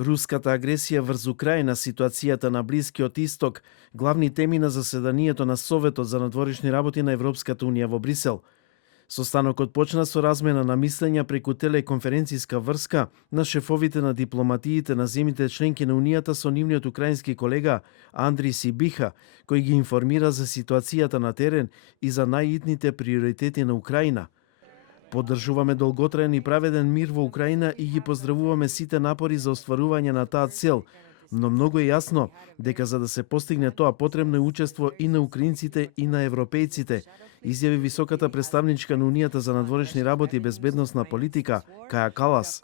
Руската агресија врз Украина, ситуацијата на Блискиот Исток, главни теми на заседанието на Советот за надворешни работи на Европската унија во Брисел. Состанокот почна со размена на мислења преку телеконференциска врска на шефовите на дипломатиите на земјите членки на Унијата со нивниот украински колега Андрий Сибиха, кој ги информира за ситуацијата на терен и за најитните приоритети на Украина. Поддржуваме долготраен и праведен мир во Украина и ги поздравуваме сите напори за остварување на таа цел, но многу е јасно дека за да се постигне тоа потребно е учество и на украинците и на европејците, изјави високата представничка на Унијата за надворешни работи и безбедносна политика, Каја Калас.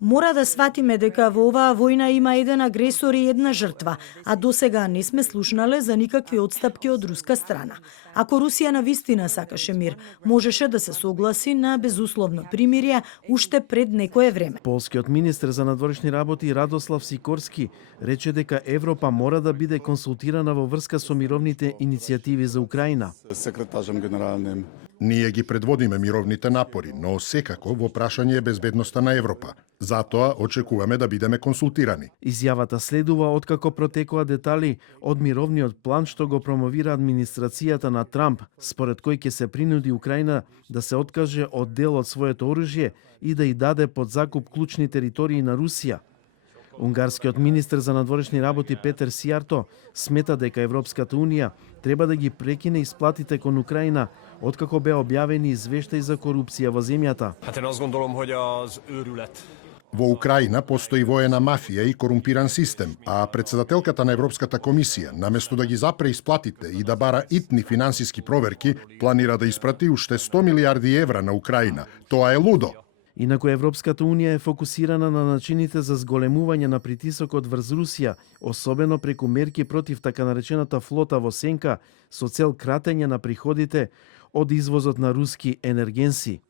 Мора да сватиме дека во оваа војна има еден агресор и една жртва, а досега не сме слушнале за никакви отстапки од руска страна. Ако Русија навистина сакаше мир, можеше да се согласи на безусловно примирие уште пред некое време. Полскиот министер за надворешни работи Радослав Сикорски рече дека Европа мора да биде консултирана во врска со мировните иницијативи за Украина. Ние ги предводиме мировните напори, но секако во прашање е безбедноста на Европа. Затоа очекуваме да бидеме консултирани. Изјавата следува откако протекоа детали од мировниот план што го промовира администрацијата на Трамп, според кој ќе се принуди Украина да се откаже од дел од своето оружје и да ја даде под закуп клучни територии на Русија. Унгарскиот министер за надворешни работи Петер Сијарто смета дека Европската унија треба да ги прекине исплатите кон Украина откако беа објавени извештаи за корупција во земјата. Во Украина постои воена мафија и корумпиран систем, а председателката на Европската комисија, наместо да ги запре исплатите и да бара итни финансиски проверки, планира да испрати уште 100 милиарди евра на Украина. Тоа е лудо. Инаку Европската унија е фокусирана на начините за зголемување на притисокот врз Русија, особено преку мерки против така наречената флота во сенка, со цел кратење на приходите од извозот на руски енергенси.